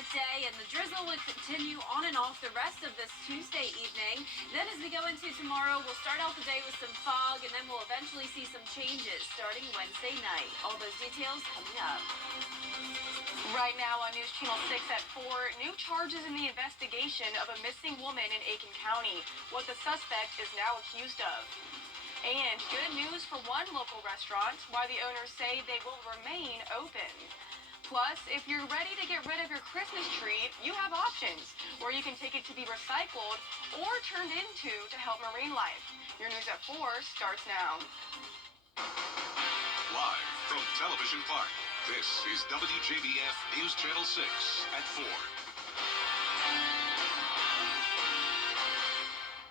wet day, and the drizzle would continue on and off the rest of this Tuesday evening. Then as we go into tomorrow, we'll start out the day with some fog, and then we'll eventually see some changes starting Wednesday night. All those details coming up. Right now on News Channel 6 at 4, new charges in the investigation of a missing woman in Aiken County, what the suspect is now accused of. And good news for one local restaurant, why the owners say they will remain open. Plus, if you're ready to get rid of your Christmas tree, you have options where you can take it to be recycled or turned into to help marine life. Your News at 4 starts now. Live from Television Park, this is WJBF News Channel 6 at 4.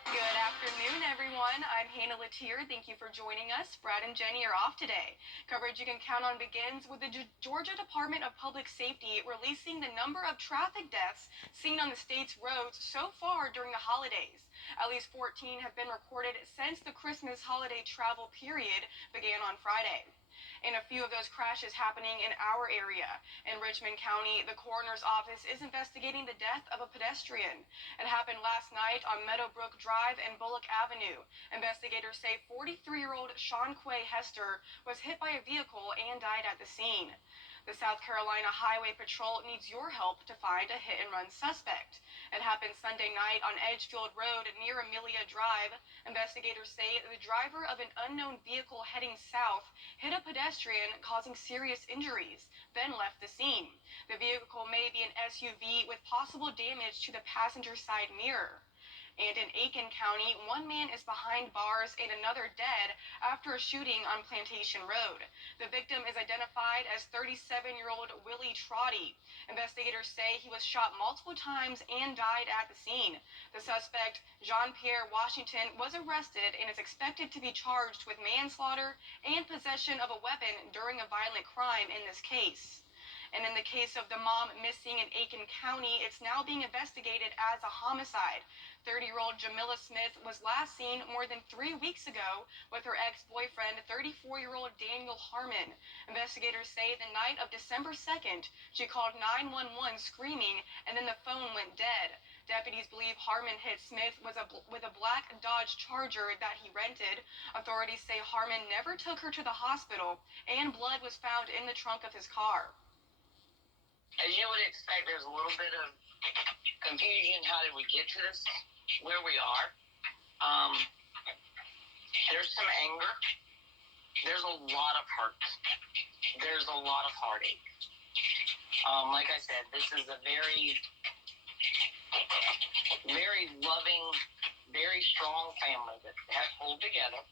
Good afternoon, everyone. I'm Hannah Latier. Thank you for joining us. Brad and Jenny are off today. Coverage you can count on begins with the Georgia Department of Public Safety releasing the number of traffic deaths seen on the state's roads so far during the holidays. At least 14 have been recorded since the Christmas holiday travel period began on Friday. And a few of those crashes happening in our area. In Richmond County, the coroner's office is investigating the death of a pedestrian. It happened last night on Meadowbrook Drive and Bullock Avenue. Investigators say 43-year-old Sean Quay Hester was hit by a vehicle and died at the scene. The South Carolina Highway Patrol needs your help to find a hit-and-run suspect. It happened Sunday night on Edgefield Road near Amelia Drive. Investigators say the driver of an unknown vehicle heading south hit a pedestrian, causing serious injuries, then left the scene. The vehicle may be an SUV with possible damage to the passenger side mirror. And in Aiken County, one man is behind bars and another dead after a shooting on Plantation Road. The victim is identified as 37-year-old Willie Trotty. Investigators say he was shot multiple times and died at the scene. The suspect, Jean-Pierre Washington, was arrested and is expected to be charged with manslaughter and possession of a weapon during a violent crime in this case. And in the case of the mom missing in Aiken County, it's now being investigated as a homicide. 30-year-old Jamila Smith was last seen more than 3 weeks ago with her ex-boyfriend, 34-year-old Daniel Harmon. Investigators say the night of December 2nd, she called 911 screaming, and then the phone went dead. Deputies believe Harmon hit Smith with a black Dodge Charger that he rented. Authorities say Harmon never took her to the hospital, and blood was found in the trunk of his car. As you would expect, there's a little bit of confusion. How did we get to this, where we are? There's some anger. There's a lot of hurt. There's a lot of heartache. Like I said, this is a very, very loving, very strong family that has pulled together.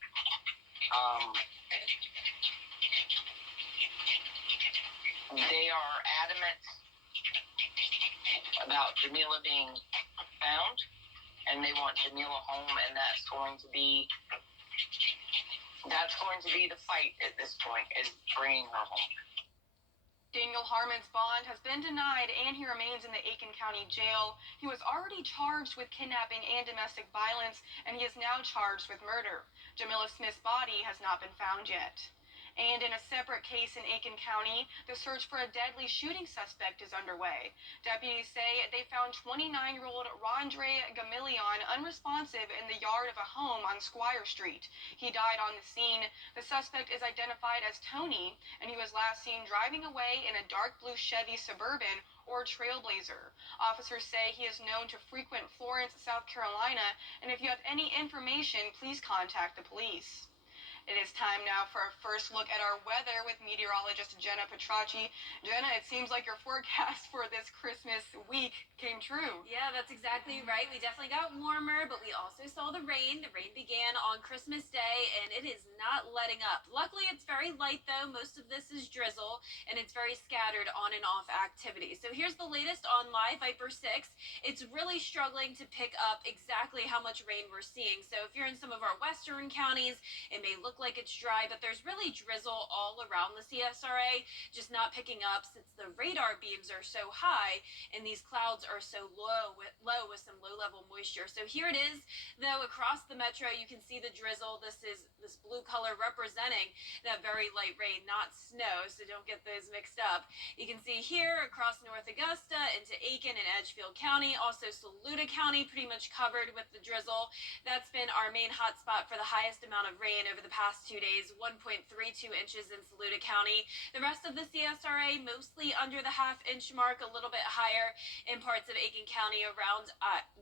They are adamant about Jamila being found, and they want Jamila home, and that's going to be the fight at this point, is bringing her home. Daniel Harmon's bond has been denied, and he remains in the Aiken County Jail. He was already charged with kidnapping and domestic violence, and he is now charged with murder. Jamila Smith's body has not been found yet. And in a separate case in Aiken County, the search for a deadly shooting suspect is underway. Deputies say they found 29-year-old Rondre Gamillion unresponsive in the yard of a home on Squire Street. He died on the scene. The suspect is identified as Tony, and he was last seen driving away in a dark blue Chevy Suburban or Trailblazer. Officers say he is known to frequent Florence, South Carolina, and if you have any information, please contact the police. It is time now for our first look at our weather with meteorologist Jenna Petracci. Jenna, it seems like your forecast for this Christmas week came true. Yeah, that's exactly right. We definitely got warmer, but we also saw the rain. The rain began on Christmas Day, and it is not letting up. Luckily, it's very light, though. Most of this is drizzle, and it's very scattered on and off activity. So here's the latest on Live Viper 6. It's really struggling to pick up exactly how much rain we're seeing. So if you're in some of our western counties, it may look look like it's dry, but there's really drizzle all around the CSRA, just not picking up since the radar beams are so high and these clouds are so low with some low-level moisture. So here it is, though, across the metro, you can see the drizzle. This is this blue color representing that very light rain, not snow, so don't get those mixed up. You can see here across North Augusta into Aiken and Edgefield County, also Saluda County pretty much covered with the drizzle. That's been our main hotspot for the highest amount of rain over the past 2 days, 1.32 inches in Saluda County. The rest of the CSRA mostly under the half-inch mark, a little bit higher in parts of Aiken County around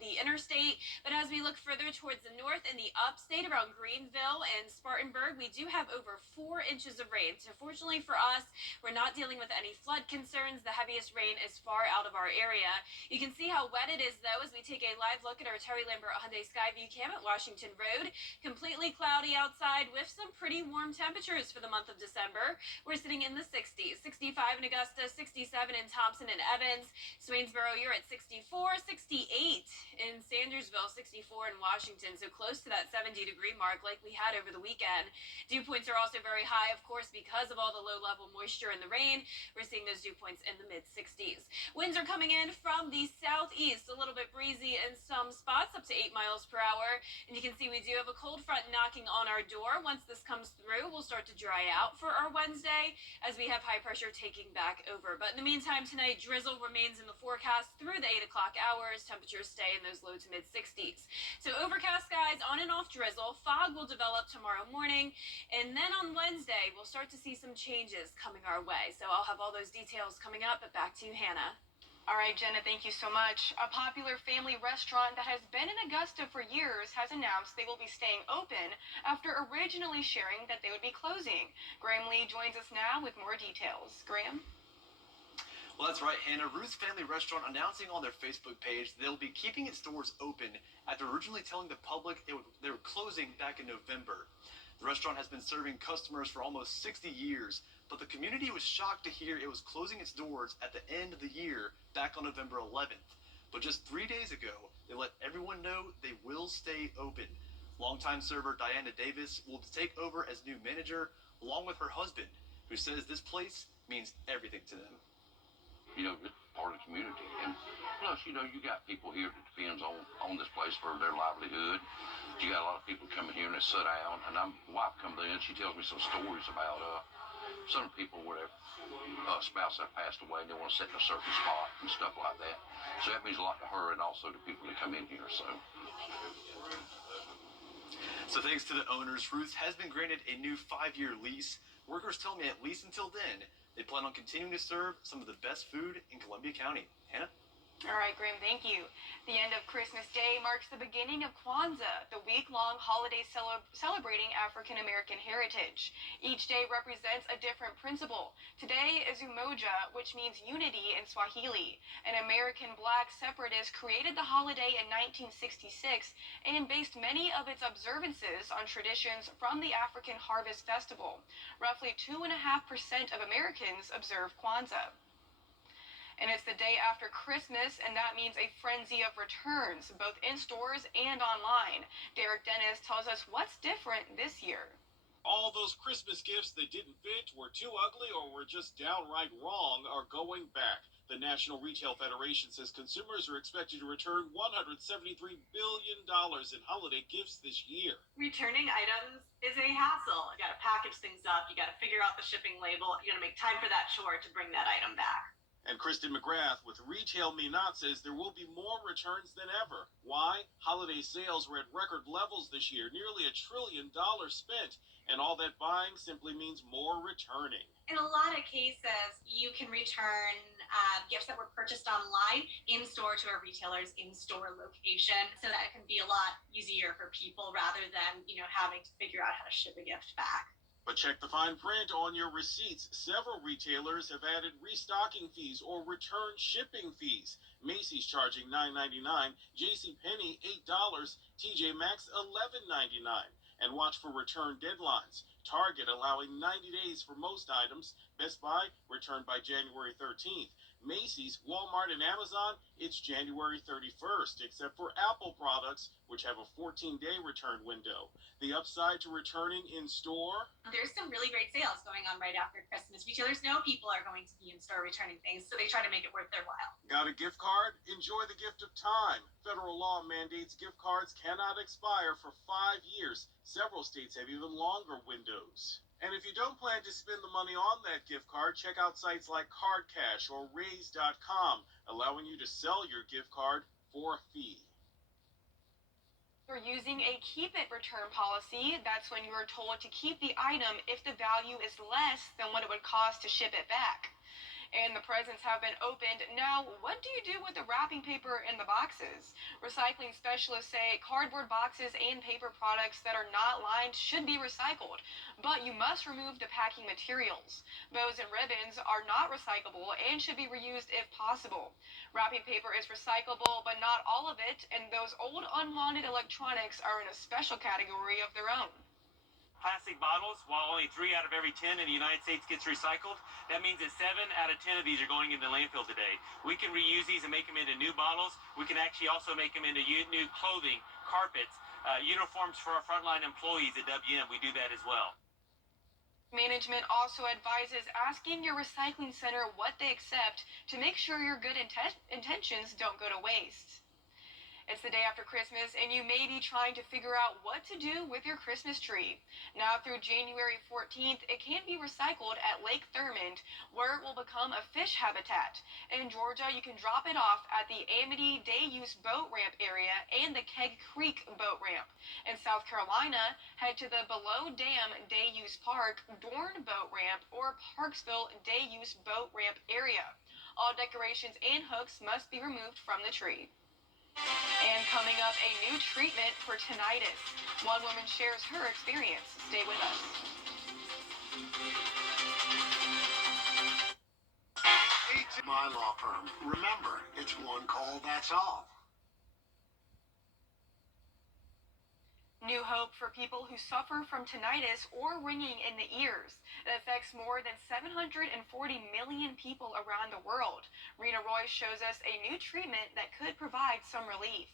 the interstate. But as we look further towards the north in the upstate around Greenville and Spartanburg, we do have over 4 inches of rain. So fortunately for us, we're not dealing with any flood concerns. The heaviest rain is far out of our area. You can see how wet it is, though, as we take a live look at our Terry Lambert Hyundai Skyview cam at Washington Road. Completely cloudy outside with some pretty warm temperatures for the month of December. We're sitting in the 60s, 65 in Augusta, 67 in Thompson and Evans. Swainsboro, you're at 64, 68 in Sandersville, 64 in Washington, so close to that 70-degree mark like we had over the weekend. Dew points are also very high, of course, because of all the low-level moisture and the rain. We're seeing those dew points in the mid-60s. Winds are coming in from the southeast, a little bit breezy in some spots, up to 8 miles per hour. And you can see we do have a cold front knocking on our door. Once this comes through, we'll start to dry out for our Wednesday as we have high pressure taking back over. But in the meantime, tonight, drizzle remains in the forecast through the 8 o'clock hours. Temperatures stay in those low to mid-60s. So overcast skies, on and off drizzle. Fog will develop tomorrow morning. And then on Wednesday, we'll start to see some changes coming our way. So I'll have all those details coming up, but back to you, Hannah. All right, Jenna, thank you so much. A popular family restaurant that has been in Augusta for years has announced they will be staying open after originally sharing that they would be closing. Graham Lee joins us now with more details. Graham? Well, that's right, Hannah. Ruth's Family Restaurant announcing on their Facebook page they'll be keeping its doors open after originally telling the public they were closing back in November. The restaurant has been serving customers for almost 60 years, but the community was shocked to hear it was closing its doors at the end of the year back on November 11th. But just 3 days ago, they let everyone know they will stay open. Longtime server Diana Davis will take over as new manager, along with her husband, who says this place means everything to them. You know, it's part of the community. And plus, you know, you got people here that depends on this place for their livelihood. You got a lot of people coming here and they sit down. And my wife comes in, she tells me some stories about some people where their spouse have passed away and they want to sit in a certain spot and stuff like that. So that means a lot to her and also to people that come in here. So thanks to the owners, Ruth has been granted a new 5-year lease. Workers tell me at least until then, they plan on continuing to serve some of the best food in Columbia County. Hannah? All right, Graham, thank you. The end of Christmas Day marks the beginning of Kwanzaa, the week-long holiday celebrating African American heritage. Each day represents a different principle. Today is Umoja, which means unity in Swahili. An American black separatist created the holiday in 1966 and based many of its observances on traditions from the African Harvest Festival. Roughly 2.5% of Americans observe Kwanzaa. And it's the day after Christmas, and that means a frenzy of returns, both in stores and online. Derek Dennis tells us what's different this year. All those Christmas gifts that didn't fit, were too ugly, or were just downright wrong are going back. The National Retail Federation says consumers are expected to return $173 billion in holiday gifts this year. Returning items is a hassle. You got to package things up. You got to figure out the shipping label. You got to make time for that chore to bring that item back. And Kristen McGrath with Retail Me Not says there will be more returns than ever. Why? Holiday sales were at record levels this year, nearly $1 trillion spent. And all that buying simply means more returning. In a lot of cases, you can return gifts that were purchased online in-store to a retailer's in-store location, so that it can be a lot easier for people rather than, having to figure out how to ship a gift back. But check the fine print on your receipts. Several retailers have added restocking fees or return shipping fees. Macy's charging $9.99, JCPenney $8, TJ Maxx $11.99. And watch for return deadlines. Target allowing 90 days for most items. Best Buy returned by January 13th. Macy's, Walmart, and Amazon It's January 31st, except for Apple products, which have a 14-day return window. The upside to returning in store? There's some really great sales going on right after Christmas. Retailers know people are going to be in store returning things, so they try to make it worth their while. Got a gift card? Enjoy the gift of time. Federal law mandates gift cards cannot expire for 5 years. Several states have even longer windows. And if you don't plan to spend the money on that gift card, check out sites like CardCash or Raise.com, allowing you to sell your gift card for a fee. You're using a keep it return policy. That's when you are told to keep the item if the value is less than what it would cost to ship it back. And the presents have been opened. Now, what do you do with the wrapping paper in the boxes? Recycling specialists say cardboard boxes and paper products that are not lined should be recycled, but you must remove the packing materials. Bows and ribbons are not recyclable and should be reused if possible. Wrapping paper is recyclable, but not all of it, and those old unwanted electronics are in a special category of their own. Plastic bottles, while only 3 out of every 10 in the United States gets recycled, that means that 7 out of 10 of these are going into landfill today. We can reuse these and make them into new bottles. We can actually also make them into new clothing, carpets, uniforms for our frontline employees at WM. We do that as well. Management also advises asking your recycling center what they accept to make sure your good intentions don't go to waste. It's the day after Christmas, and you may be trying to figure out what to do with your Christmas tree. Now through January 14th, it can be recycled at Lake Thurmond, where it will become a fish habitat. In Georgia, you can drop it off at the Amity Day-Use Boat Ramp area and the Keg Creek Boat Ramp. In South Carolina, head to the Below Dam Day-Use Park, Dorn Boat Ramp, or Parksville Day-Use Boat Ramp area. All decorations and hooks must be removed from the tree. And coming up, a new treatment for tinnitus. One woman shares her experience. Stay with us. My law firm. Remember, it's one call, that's all. New hope for people who suffer from tinnitus or ringing in the ears. It affects more than 740 million people around the world. Rena Roy shows us a new treatment that could provide some relief.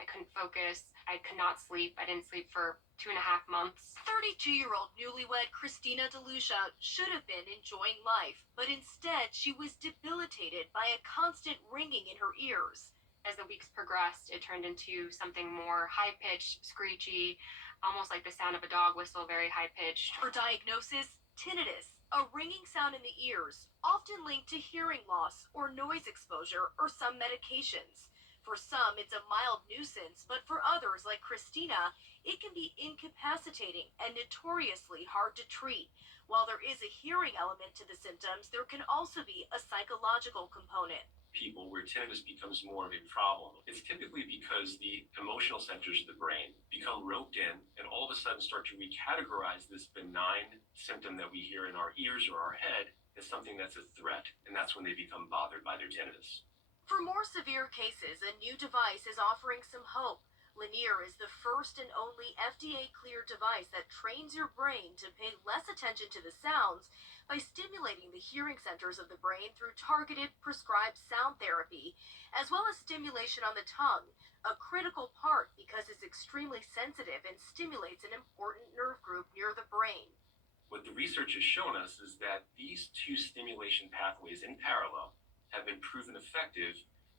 I couldn't focus. I could not sleep. I didn't sleep for 2.5 months. 32-year-old newlywed Christina DeLucia should have been enjoying life, but instead she was debilitated by a constant ringing in her ears. As the weeks progressed, it turned into something more high-pitched, screechy, almost like the sound of a dog whistle, very high-pitched. Her diagnosis, tinnitus, a ringing sound in the ears, often linked to hearing loss or noise exposure or some medications. For some, it's a mild nuisance, but for others, like Christina, it can be incapacitating and notoriously hard to treat. While there is a hearing element to the symptoms, there can also be a psychological component. People where tinnitus becomes more of a problem, it's typically because the emotional centers of the brain become roped in and all of a sudden start to recategorize this benign symptom that we hear in our ears or our head as something that's a threat, and that's when they become bothered by their tinnitus. For more severe cases, a new device is offering some hope. Lanier is the first and only FDA-cleared device that trains your brain to pay less attention to the sounds by stimulating the hearing centers of the brain through targeted, prescribed sound therapy, as well as stimulation on the tongue, a critical part because it's extremely sensitive and stimulates an important nerve group near the brain. What the research has shown us is that these two stimulation pathways in parallel have been proven effective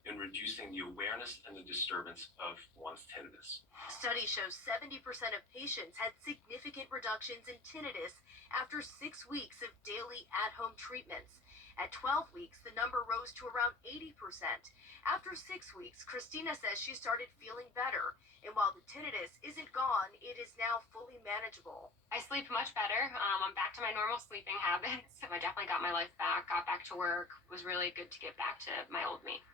in reducing the awareness and the disturbance of one's tinnitus. Studies show 70% of patients had significant reductions in tinnitus after 6 weeks of daily at-home treatments. At 12 weeks, the number rose to around 80%. After 6 weeks, Christina says she started feeling better. And while the tinnitus isn't gone, it is now fully manageable. I sleep much better. I'm back to my normal sleeping habits. I definitely got my life back, got back to work. It was really good to get back to my old me.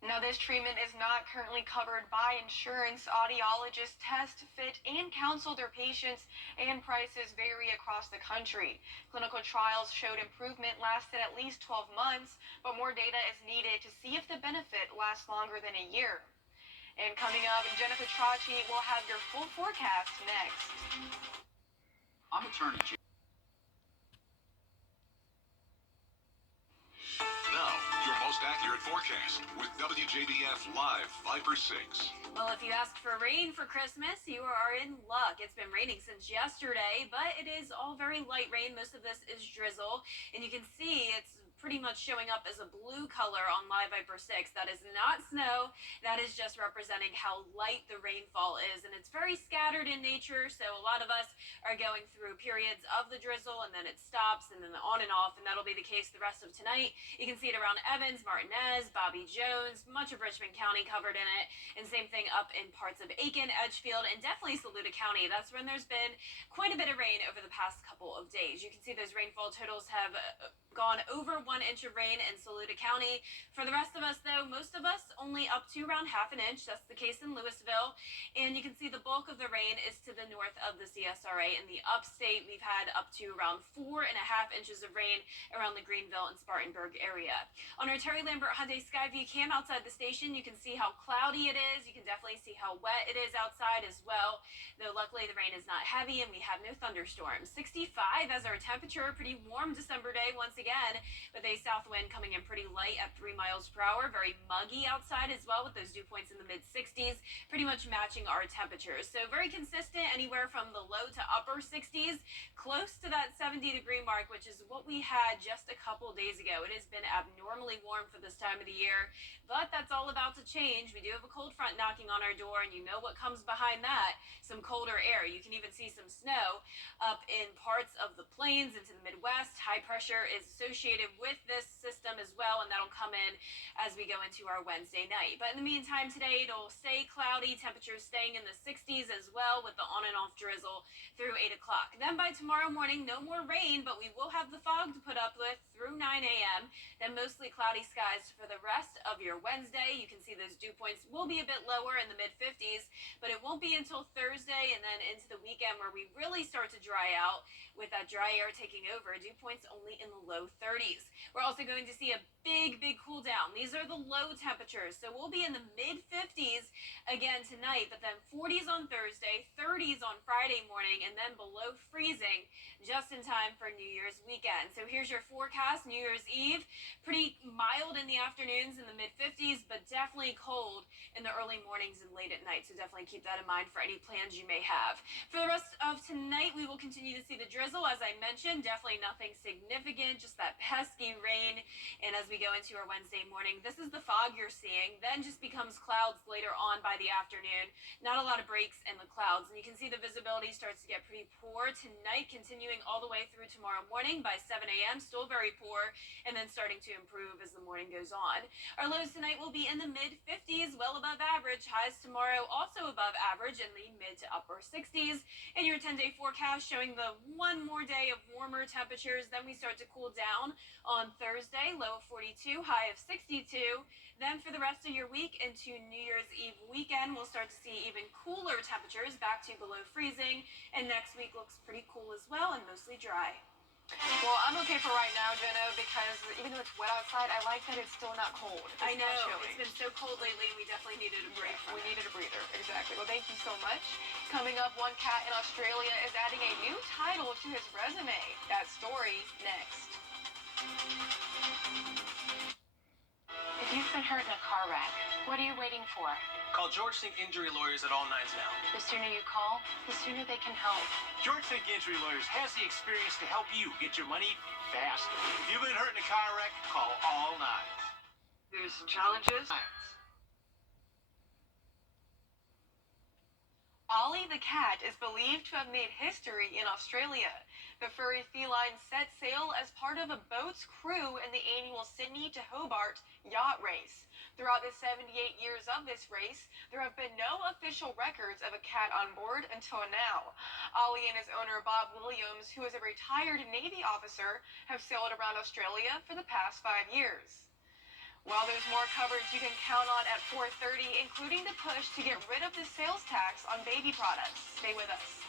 Now, this treatment is not currently covered by insurance. Audiologists test, fit, and counsel their patients, and prices vary across the country. Clinical trials showed improvement lasted at least 12 months, but more data is needed to see if the benefit lasts longer than a year. And coming up, Jennifer Tracci will have your full forecast next. I'm attorney Jim. Now, your most accurate forecast with WJBF Live Viper 6. Well, if you asked for rain for Christmas, you are in luck. It's been raining since yesterday, but it is all very light rain. Most of this is drizzle, and you can see it's pretty much showing up as a blue color on Live Viper 6. That is not snow. That is just representing how light the rainfall is, and it's very scattered in nature, so a lot of us are going through periods of the drizzle, and then it stops, and then on and off, and that'll be the case the rest of tonight. You can see it around Evans, Martinez, Bobby Jones, much of Richmond County covered in it, and same thing up in parts of Aiken, Edgefield, and definitely Saluda County. That's when there's been quite a bit of rain over the past couple of days. You can see those rainfall totals have gone over 1 inch of rain in Saluda County. For the rest of us, though, most of us only up to around ½ inch. That's the case in Louisville. And you can see the bulk of the rain is to the north of the CSRA. In the upstate, we've had up to around 4.5 inches of rain around the Greenville and Spartanburg area. On our Terry Lambert Hyundai Skyview cam outside the station, you can see how cloudy it is. You can definitely see how wet it is outside as well. Though luckily the rain is not heavy and we have no thunderstorms. 65 as our temperature, pretty warm December day once again, with a south wind coming in pretty light at 3 miles per hour. Very muggy outside as well, with those dew points in the mid 60s, pretty much matching our temperatures. So very consistent, anywhere from the low to upper 60s, close to that 70-degree mark, which is what we had just a couple days ago. It has been abnormally warm for this time of the year, but that's all about to change. We do have a cold front knocking on our door, and you know what comes behind that. Some colder air. You can even see some snow up in parts of the plains into the Midwest. High pressure is associated with this system as well, and that'll come in as we go into our Wednesday night. But in the meantime, today it'll stay cloudy, temperatures staying in the 60s as well, with the on and off drizzle through 8 o'clock. Then by tomorrow morning, no more rain, but we will have the fog to put up with through 9 a.m. Then mostly cloudy skies for the rest of your Wednesday. You can see those dew points will be a bit lower in the mid 50s, but it won't be until Thursday and then into the weekend where we really start to dry out with that dry air taking over. Dew points only in the low 30s. We're also going to see a big cool down. These are the low temperatures, so we'll be in the mid 50s again tonight, but then 40s on Thursday, 30s on Friday morning, and then below freezing just in time for New Year's weekend. So here's your forecast. New Year's Eve, pretty mild in the afternoons in the mid 50s, but definitely cold in the early mornings and late at night, so definitely keep that in mind for any plans you may have. For the rest of tonight, we will continue to see the drizzle, as I mentioned. Definitely nothing significant, just that pesky rain. And as we go into our Wednesday morning, this is the fog you're seeing, then just becomes clouds later on by the afternoon. Not a lot of breaks in the clouds, and you can see the visibility starts to get pretty poor tonight, continuing all the way through tomorrow morning. By 7 a.m., still very poor, and then starting to improve as the morning goes on. Our lows tonight will be in the mid 50s, well above average. Highs tomorrow also above average in the mid to upper 60s. And your 10-day forecast showing the one more day of warmer temperatures. Then we start to cool down on Thursday, low of 42, high of 62. Then for the rest of your week into New Year's Eve weekend, we'll start to see even cooler temperatures back to below freezing. And next week looks pretty cool as well and mostly dry. Well, I'm okay for right now, Jenna, because even though it's wet outside, I like that it's still not cold. I know. It's been so cold lately, and we definitely needed a break. We needed a breather, exactly. Well, thank you so much. Coming up, one cat in Australia is adding a new title to his resume. That story next. If you've been hurt in a car wreck, what are you waiting for? Call George Sink Injury Lawyers at all nines now. The sooner you call, the sooner they can help. George Sink Injury Lawyers has the experience to help you get your money fast. If you've been hurt in a car wreck, call all nines. There's challenges. Ollie the cat is believed to have made history in Australia. The furry feline set sail as part of a boat's crew in the annual Sydney to Hobart yacht race. Throughout the 78 years of this race, there have been no official records of a cat on board until now. Ollie and his owner Bob Williams, who is a retired Navy officer, have sailed around Australia for the past 5 years. Well, there's more coverage you can count on at 4:30, including the push to get rid of the sales tax on baby products. Stay with us.